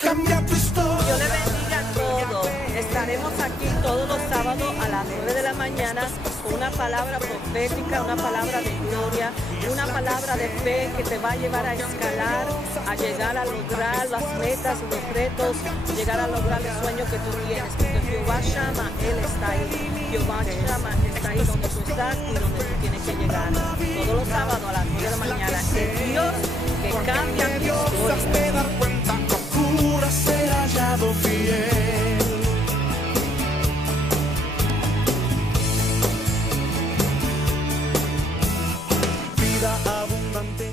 Cambia tu historia. Dios le bendiga a todos. Estaremos aquí todos los sábados a las 9 de la mañana con una palabra profética, una palabra de gloria, una palabra de fe que te va a llevar a escalar, a llegar a lograr las metas, los retos, llegar a lograr el sueño que tú tienes. Porque Jehová llama, Él está ahí. Jehová llama, está ahí donde tú estás y donde tú tienes que llegar. Todos los sábados a las 9 de la mañana. Es Dios que cambia tu historia. Hazte dar cuenta, procura ser hallado fiel. Vida abundante.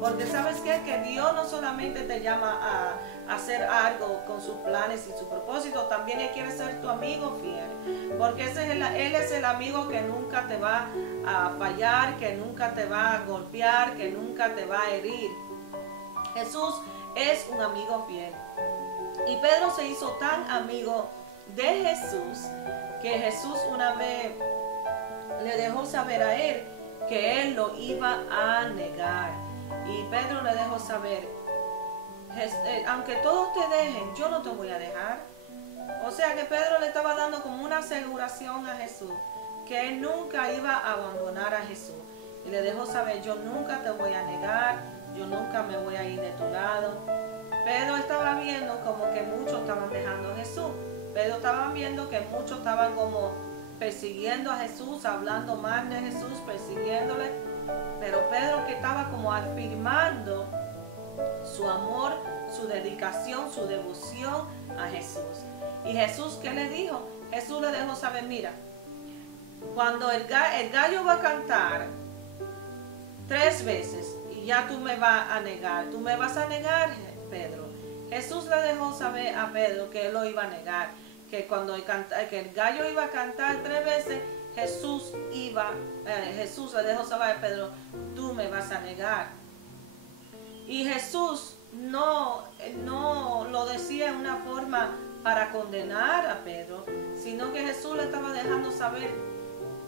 Porque sabes qué? Que Dios no solamente te llama a hacer algo con sus planes y su propósito, también Él quiere ser tu amigo fiel. Porque Él es el amigo que nunca te va a fallar, que nunca te va a golpear, que nunca te va a herir. Jesús es un amigo fiel. Y Pedro se hizo tan amigo de Jesús que Jesús una vez le dejó saber a él que él lo iba a negar. Y Pedro le dejó saber, aunque todos te dejen, yo no te voy a dejar. O sea que Pedro le estaba dando como una aseguración a Jesús, que él nunca iba a abandonar a Jesús. Y le dejó saber, yo nunca te voy a negar, yo nunca me voy a ir de tu lado. Pedro estaba viendo como que muchos estaban dejando a Jesús. Pedro estaba viendo que muchos estaban como persiguiendo a Jesús, hablando mal de Jesús, persiguiéndole. Pero Pedro que estaba como afirmando su amor, su dedicación, su devoción a Jesús. Y Jesús, ¿qué le dijo? Jesús le dejó saber, mira, cuando el gallo va a cantar 3 veces y ya tú me vas a negar, tú me vas a negar, Pedro. Jesús le dejó saber a Pedro que él lo iba a negar, que cuando que el gallo iba a cantar 3 veces, Jesús le dejó saber a Pedro, tú me vas a negar. Y Jesús no lo decía en una forma para condenar a Pedro, sino que Jesús le estaba dejando saber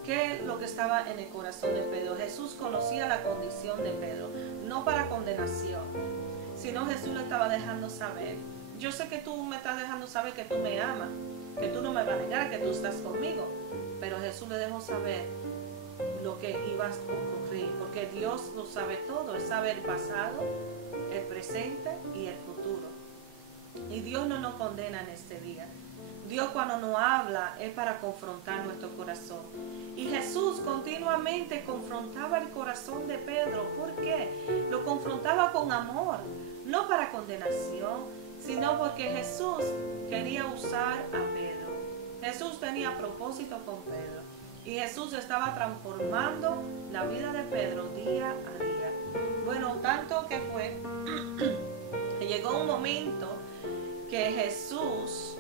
qué es lo que estaba en el corazón de Pedro. Jesús conocía la condición de Pedro, no para condenación, sino Jesús le estaba dejando saber, yo sé que tú me estás dejando saber que tú me amas, que tú no me vas a negar, que tú estás conmigo. Pero Jesús le dejó saber lo que iba a ocurrir, porque Dios lo sabe todo. Él sabe el pasado, el presente y el futuro. Y Dios no nos condena en este día. Dios cuando nos habla es para confrontar nuestro corazón. Y Jesús continuamente confrontaba el corazón de Pedro. ¿Por qué? Lo confrontaba con amor, no para condenación, sino porque Jesús quería usar a Pedro. Jesús tenía propósito con Pedro. Y Jesús estaba transformando la vida de Pedro día a día. Bueno, tanto que fue que llegó un momento que Jesús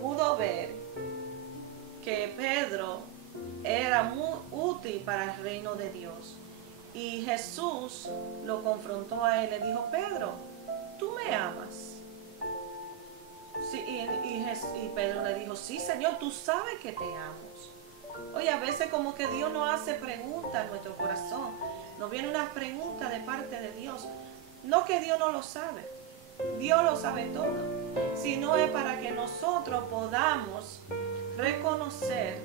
pudo ver que Pedro era muy útil para el reino de Dios. Y Jesús lo confrontó a él. Le dijo, Pedro, ¿tú me amas? Sí, y Pedro le dijo, sí, Señor, tú sabes que te amo. Oye, a veces como que Dios nos hace preguntas en nuestro corazón. Nos viene una pregunta de parte de Dios. No que Dios no lo sabe. Dios lo sabe todo. Sino es para que nosotros podamos reconocer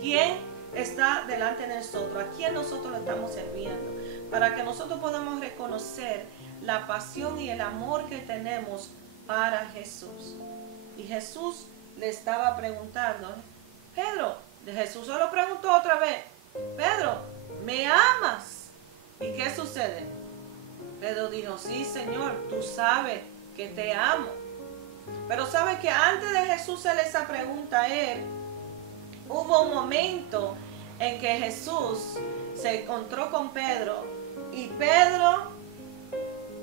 quién está delante de nosotros, a quién nosotros le estamos sirviendo. Para que nosotros podamos reconocer la pasión y el amor que tenemos para Jesús. Y Jesús le estaba preguntando, Pedro, Jesús se lo preguntó otra vez, Pedro, ¿me amas? ¿Y qué sucede? Pedro dijo, sí, Señor, tú sabes que te amo. Pero sabe que antes de Jesús hacerle esa pregunta a él, hubo un momento en que Jesús se encontró con Pedro. Y Pedro,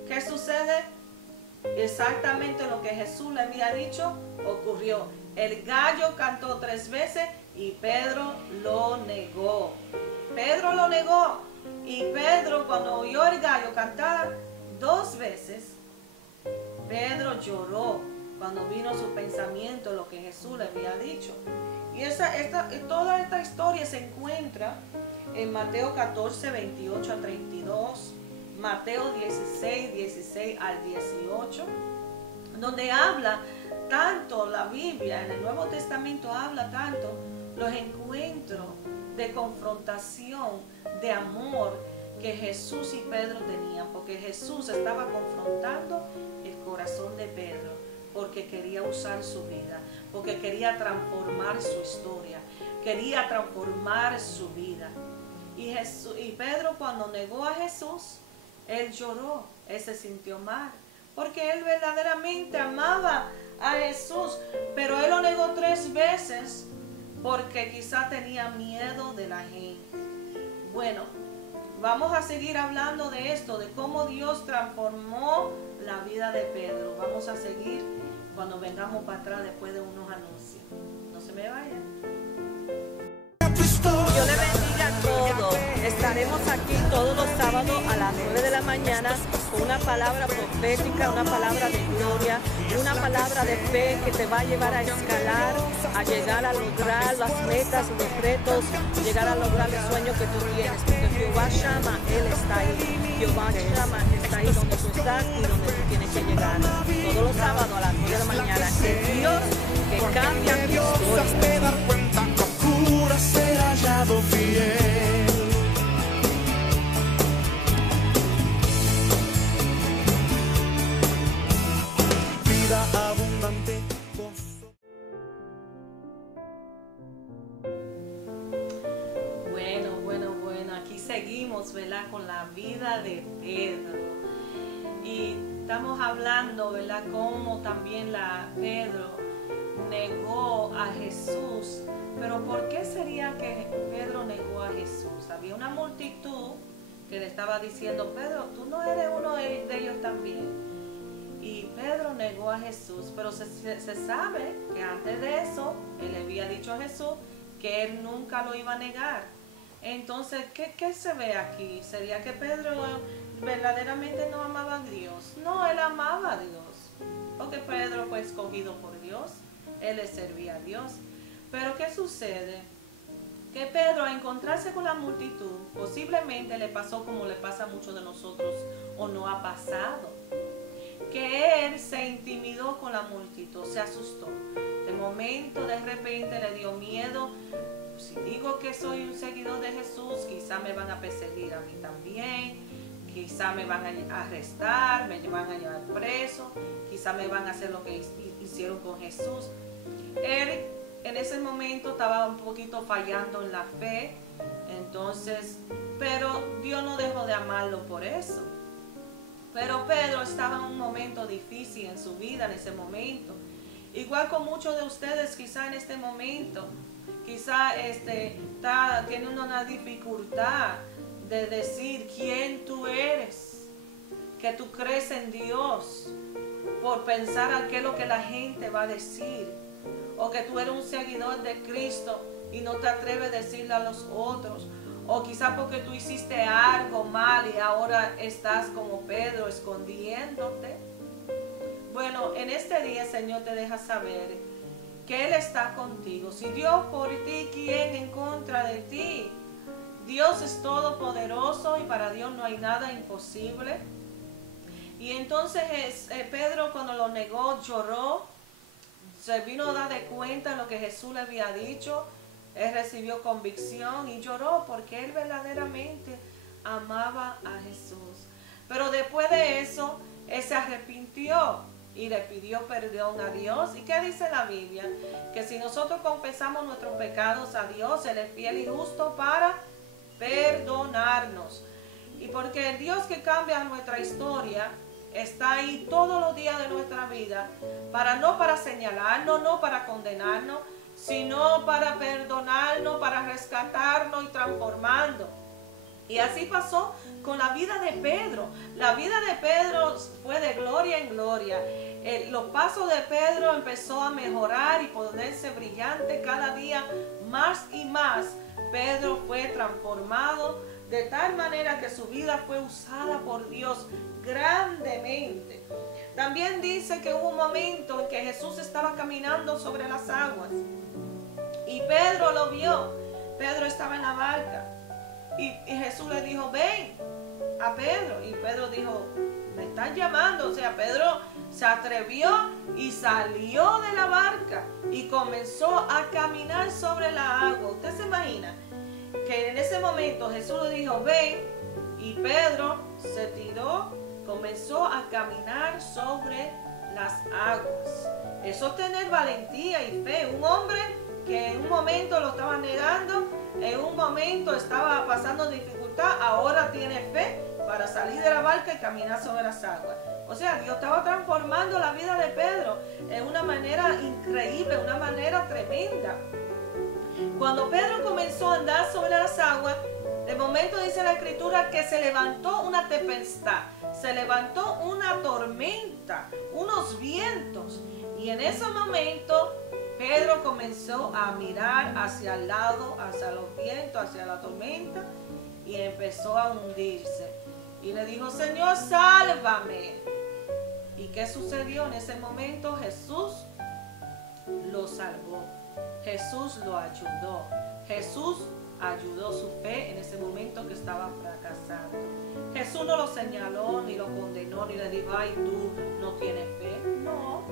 ¿qué sucede? Exactamente lo que Jesús le había dicho ocurrió. El gallo cantó 3 veces y Pedro lo negó. Pedro lo negó. Y Pedro, cuando oyó el gallo cantar 2 veces, Pedro lloró cuando vino su pensamiento lo que Jesús le había dicho. Y toda esta historia se encuentra en Mateo 14, 28 a 32. Mateo 16, 16 al 18, donde habla tanto la Biblia, en el Nuevo Testamento habla tanto los encuentros de confrontación, de amor que Jesús y Pedro tenían, porque Jesús estaba confrontando el corazón de Pedro, porque quería usar su vida, porque quería transformar su historia, quería transformar su vida. Y Pedro, cuando negó a Jesús, él lloró, él se sintió mal, porque él verdaderamente amaba a Jesús, pero él lo negó 3 veces porque quizá tenía miedo de la gente. Bueno, vamos a seguir hablando de esto, de cómo Dios transformó la vida de Pedro. Vamos a seguir cuando vengamos para atrás después de unos anuncios. No se me vayan. Dios le bendiga a todos. Estaremos aquí todos los sábados a las 9 de la mañana con una palabra profética, una palabra de gloria, una palabra de fe que te va a llevar a escalar, a llegar a lograr las metas, los retos, llegar a lograr el sueño que tú tienes. Porque Jehová llama, Él está ahí. Jehová llama, está ahí donde tú estás y donde tú tienes que llegar. Todos los sábados a las 9 de la mañana. Es Dios que cambia tu historia. Ser hallado fiel. Vida abundante. Bueno, aquí seguimos, ¿verdad? Con la vida de Pedro. Y estamos hablando, ¿verdad? Cómo también Pedro negó a Jesús. Pero ¿por qué sería que Pedro negó a Jesús? Había una multitud que le estaba diciendo, Pedro, tú no eres uno de ellos también. Y Pedro negó a Jesús, pero se sabe que antes de eso, él le había dicho a Jesús que él nunca lo iba a negar. Entonces, ¿qué se ve aquí? ¿Sería que Pedro verdaderamente no amaba a Dios? No, él amaba a Dios, porque Pedro fue escogido por Dios, él le servía a Dios. Pero ¿qué sucede? Que Pedro, al encontrarse con la multitud, posiblemente le pasó como le pasa a muchos de nosotros, o no ha pasado, que él se intimidó con la multitud, se asustó. De momento, de repente, le dio miedo. Si digo que soy un seguidor de Jesús, quizá me van a perseguir a mí también, quizá me van a arrestar, me van a llevar preso, quizá me van a hacer lo que hicieron con Jesús. Él en ese momento estaba un poquito fallando en la fe, entonces, pero Dios no dejó de amarlo por eso. Pero Pedro estaba en un momento difícil en su vida en ese momento. Igual con muchos de ustedes quizá en este momento, quizá tiene una dificultad de decir quién tú eres, que tú crees en Dios, por pensar en qué es lo que la gente va a decir. O que tú eres un seguidor de Cristo y no te atreves a decirle a los otros. O quizá porque tú hiciste algo mal y ahora estás como Pedro escondiéndote. Bueno, en este día el Señor te deja saber que Él está contigo. Si Dios por ti, ¿quién en contra de ti? Dios es todopoderoso y para Dios no hay nada imposible. Y entonces Pedro, cuando lo negó, lloró. Se vino a dar de cuenta de lo que Jesús le había dicho. Él recibió convicción y lloró porque él verdaderamente amaba a Jesús. Pero después de eso, él se arrepintió y le pidió perdón a Dios. ¿Y qué dice la Biblia? Que si nosotros confesamos nuestros pecados a Dios, Él es fiel y justo para perdonarnos. Y porque el Dios que cambia nuestra historia está ahí todos los días de nuestra vida, no para señalarnos, no para condenarnos, sino para perdonarnos, para rescatarnos y transformarnos. Y así pasó con la vida de Pedro. La vida de Pedro fue de gloria en gloria. Los pasos de Pedro empezó a mejorar y ponerse brillante cada día más y más. Pedro fue transformado de tal manera que su vida fue usada por Dios grandemente. También dice que hubo un momento en que Jesús estaba caminando sobre las aguas y Pedro lo vio. Pedro estaba en la barca y Jesús le dijo: ven a Pedro. Y Pedro dijo: me están llamando. O sea, Pedro se atrevió y salió de la barca y comenzó a caminar sobre la agua. ¿Usted se imagina que en ese momento Jesús le dijo, ven, y Pedro se tiró, comenzó a caminar sobre las aguas? Eso es tener valentía y fe. Un hombre que en un momento lo estaba negando, en un momento estaba pasando dificultad, ahora tiene fe para salir de la barca y caminar sobre las aguas. O sea, Dios estaba transformando la vida de Pedro en una manera increíble, una manera tremenda. Cuando Pedro comenzó a andar sobre las aguas, de momento dice la Escritura que se levantó una tempestad, se levantó una tormenta, unos vientos. Y en ese momento Pedro comenzó a mirar hacia el lado, hacia los vientos, hacia la tormenta, y empezó a hundirse. Y le dijo, Señor, sálvame. ¿Y qué sucedió? En ese momento Jesús lo salvó. Jesús lo ayudó. Jesús ayudó su fe en ese momento que estaba fracasando. Jesús no lo señaló, ni lo condenó, ni le dijo, ay, tú no tienes fe. No.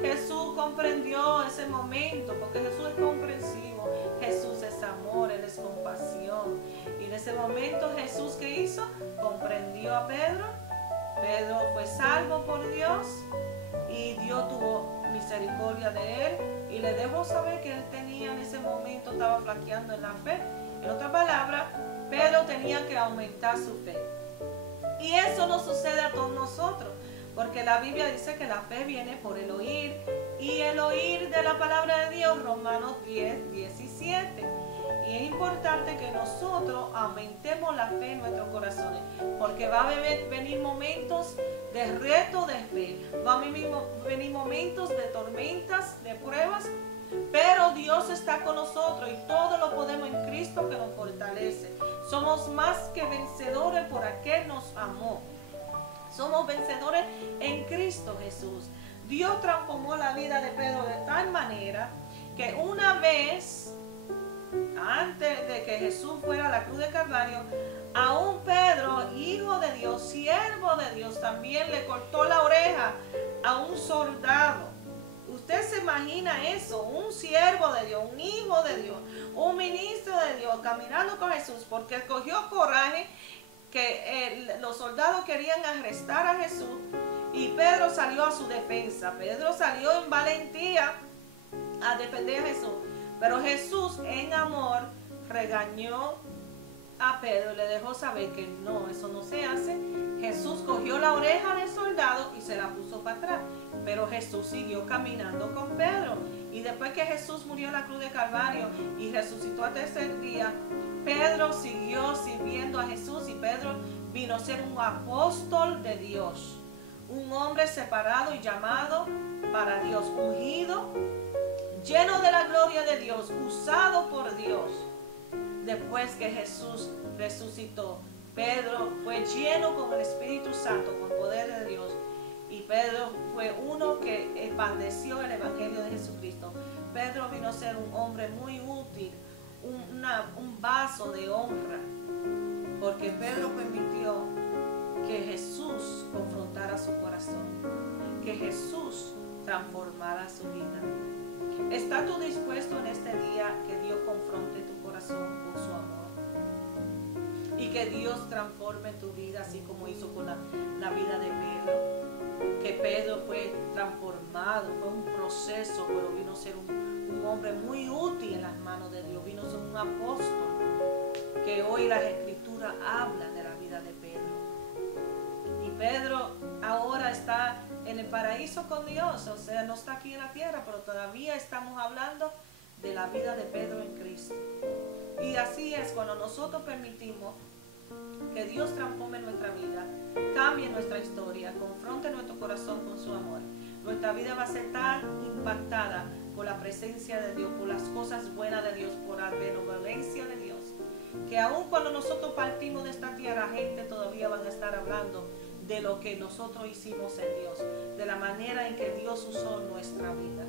Jesús comprendió ese momento, porque Jesús es comprensivo. Jesús es amor, Él es compasión. Y en ese momento Jesús, ¿qué hizo? Comprendió a Pedro. Pedro fue salvo por Dios y Dios tuvo misericordia de él y le dejó saber que él tenía en ese momento, estaba flaqueando en la fe. En otras palabras, Pedro tenía que aumentar su fe. Y eso no sucede a todos nosotros, porque la Biblia dice que la fe viene por el oír, y el oír de la palabra de Dios, Romanos 10, 17. Y es importante que nosotros aumentemos la fe en nuestros corazones, porque va a venir momentos de reto de fe, va a venir momentos de tormentas, de pruebas, pero Dios está con nosotros y todo lo podemos en Cristo que nos fortalece. Somos más que vencedores por aquel que nos amó. Somos vencedores en Cristo Jesús. Dios transformó la vida de Pedro de tal manera que una vez, antes de que Jesús fuera a la cruz de Calvario, a un Pedro, hijo de Dios, siervo de Dios, también le cortó la oreja a un soldado. Usted se imagina eso, un siervo de Dios, un hijo de Dios, un ministro de Dios caminando con Jesús, porque cogió coraje que los soldados querían arrestar a Jesús y Pedro salió a su defensa. Pedro salió en valentía a defender a Jesús. Pero Jesús en amor regañó a Pedro y le dejó saber que no, eso no se hace. Jesús cogió la oreja del soldado y se la puso para atrás. Pero Jesús siguió caminando con Pedro. Y después que Jesús murió en la cruz de Calvario y resucitó al tercer día, Pedro siguió sirviendo a Jesús y Pedro vino a ser un apóstol de Dios. Un hombre separado y llamado para Dios, ungido, lleno de la gloria de Dios, usado por Dios. Después que Jesús resucitó, Pedro fue lleno con el Espíritu Santo, con poder de Dios. Y Pedro fue uno que expandeció el Evangelio de Jesucristo. Pedro vino a ser un hombre muy útil, un vaso de honra, porque Pedro permitió que Jesús confrontara su corazón, que Jesús transformara su vida. ¿Estás tú dispuesto en este día que Dios confronte tu corazón con su amor? Y que Dios transforme tu vida así como hizo con la vida de Pedro. Que Pedro fue transformado, fue un proceso, pero vino a ser un hombre muy útil en las manos de Dios. Vino a ser un apóstol, que hoy las Escrituras hablan de la vida de Pedro. Y Pedro ahora está en el paraíso con Dios, o sea, no está aquí en la tierra, pero todavía estamos hablando de la vida de Pedro en Cristo. Y así es, cuando nosotros permitimos que Dios transforme nuestra vida, cambie nuestra historia, confronte nuestro corazón con su amor, nuestra vida va a ser tan impactada por la presencia de Dios, por las cosas buenas de Dios, por la benevolencia de Dios, que aun cuando nosotros partimos de esta tierra, gente todavía van a estar hablando de lo que nosotros hicimos en Dios, de la manera en que Dios usó nuestra vida.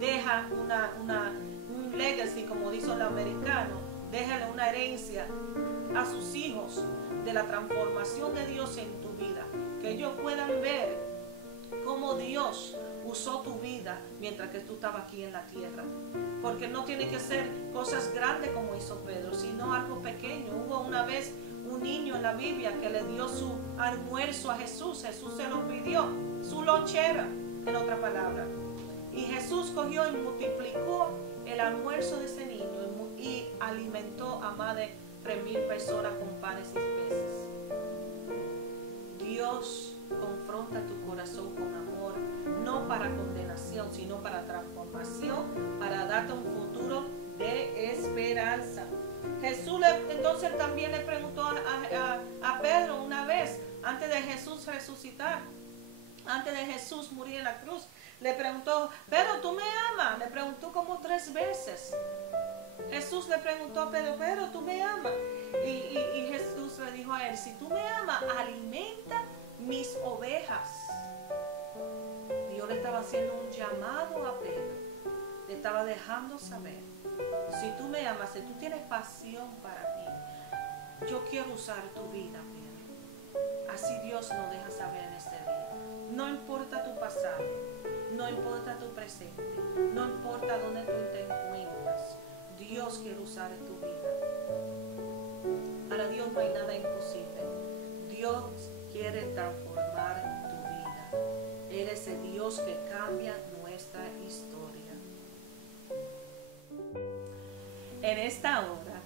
Deja un legacy, como dice el americano, déjale una herencia a sus hijos de la transformación de Dios en tu vida, que ellos puedan ver cómo Dios usó tu vida mientras que tú estabas aquí en la tierra. Porque no tiene que ser cosas grandes como hizo Pedro, sino algo pequeño. Hubo una vez un niño en la Biblia que le dio su almuerzo a Jesús. Jesús se lo pidió, su lonchera, en otra palabra. Y Jesús cogió y multiplicó el almuerzo de ese niño y alimentó a más de 3,000 personas con panes y peces. Dios confronta tu corazón con amor, no para condenación, sino para transformación, para darte un futuro de esperanza. Jesús entonces también le preguntó a Pedro una vez, antes de Jesús resucitar, antes de Jesús morir en la cruz, le preguntó: Pedro, ¿tú me amas? Le preguntó como 3 veces. Jesús le preguntó a Pedro: Pedro, ¿tú me amas? Y Jesús le dijo a él: si tú me amas, alimenta mis ovejas. Dios le estaba haciendo un llamado a Pedro. Le estaba dejando saber: si tú me amas, si tú tienes pasión para mí, yo quiero usar tu vida, Pedro. Así Dios nos deja saber en este día. No importa tu pasado, no importa tu presente, no importa dónde tú te encuentras, Dios quiere usar tu vida. Para Dios no hay nada imposible. Dios quiere transformar tu vida. Él es el Dios que cambia nuestra historia. En esta hora,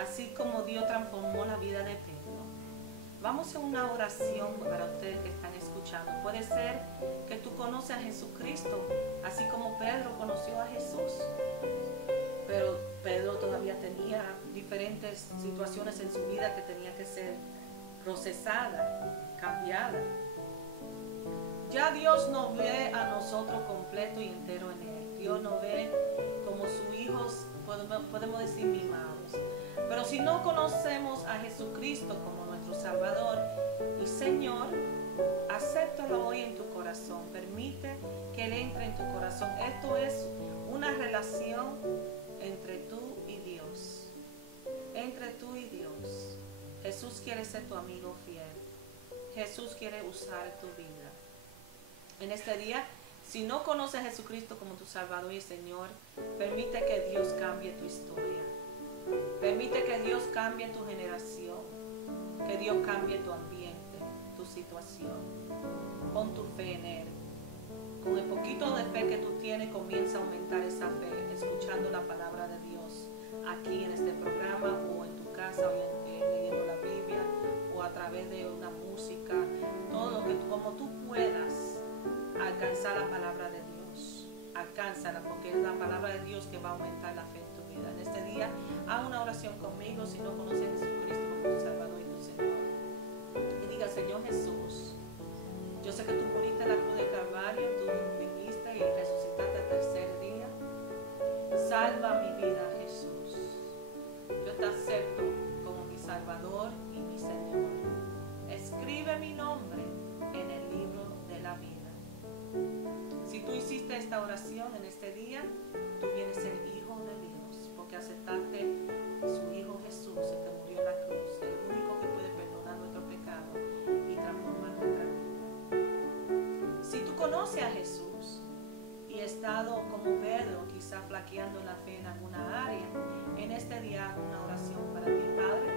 así como Dios transformó la vida de Pedro, vamos a una oración para ustedes que están escuchando. Puede ser que tú conoces a Jesucristo, así como Pedro conoció a Jesús. Pero Pedro todavía tenía diferentes situaciones en su vida que tenía que ser procesada, cambiada. Ya Dios nos ve a nosotros completo y entero en Él. Dios nos ve como sus hijos, podemos decir mimados. Pero si no conocemos a Jesucristo como nuestro Salvador y Señor, acéptalo hoy en tu corazón. Permite que Él entre en tu corazón. Esto es una relación entre tú y Dios. Entre tú y Dios. Jesús quiere ser tu amigo fiel. Jesús quiere usar tu vida. En este día, si no conoces a Jesucristo como tu Salvador y Señor, permite que Dios cambie tu historia. Permite que Dios cambie tu generación. Que Dios cambie tu ambiente, tu situación. Pon tu fe en Él. Con el poquito de fe que tú tienes, comienza a aumentar esa fe, escuchando la palabra de Dios aquí en este programa, o en tu casa, o leyendo la Biblia, o a través de una música, todo lo que como tú puedas alcanzar la palabra de Dios. Alcánzala, porque es la palabra de Dios que va a aumentar la fe en tu vida. En este día, haz una oración conmigo si no conoces a Jesucristo como tu Salvador y tu Señor. Y diga: Señor Jesús, yo sé que tú moriste en la cruz de Calvario, tú viniste y resucitaste al tercer día. Salva mi vida, Jesús. Yo te acepto como mi Salvador y mi Señor. Escribe mi nombre en el libro de la vida. Si tú hiciste esta oración en este día, tú vienes a ser hijo de Dios, porque aceptaste a su Hijo Jesús, el que murió en la cruz, el único que puede perdonar nuestro pecado y transformar nuestra vida. Si tú conoces a Jesús y has estado como Pedro, quizá flaqueando en la fe en alguna área, en este día hago una oración para ti, Padre.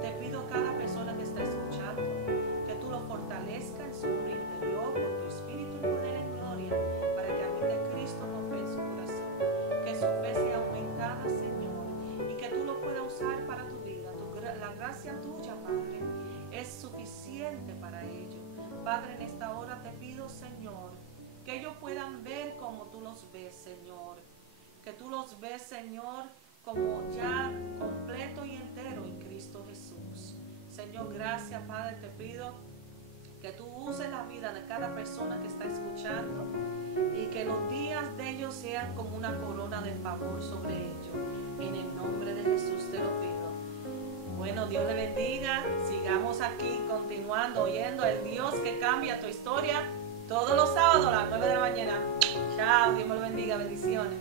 Te pido a cada persona que está escuchando que tú lo fortalezcas en su hombre interior por tu espíritu y poder en gloria, para que habite Cristo con fe en su corazón, que su fe sea aumentada, Señor, y que tú lo puedas usar para tu vida. La gracia tuya, Padre, es suficiente para ello. Padre, en esta hora te pido, Señor, que ellos puedan ver como tú los ves, Señor, que tú los ves, Señor, como ya completo y entero en Cristo Jesús. Señor, gracias, Padre, te pido que tú uses la vida de cada persona que está escuchando y que los días de ellos sean como una corona de favor sobre ellos. En el nombre de Jesús te lo pido. Bueno, Dios le bendiga. Sigamos aquí continuando oyendo el Dios que cambia tu historia todos los sábados a las 9 de la mañana. Chao, Dios me lo bendiga. Bendiciones.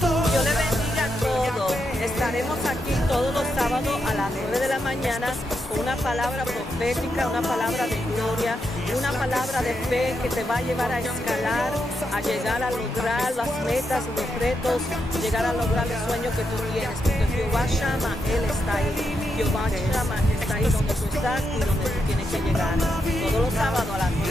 Dios le bendiga a todos. Estaremos aquí todos los sábados a las 9 de la mañana con una palabra profética, una palabra de gloria, una palabra de fe que te va a llevar a escalar, a llegar a lograr las metas, los retos, llegar a lograr el sueño que tú tienes, porque Jehová Shammah, Él está ahí. Jehová Shammah está ahí donde tú estás y donde tú tienes que llegar. Todos los sábados a las 9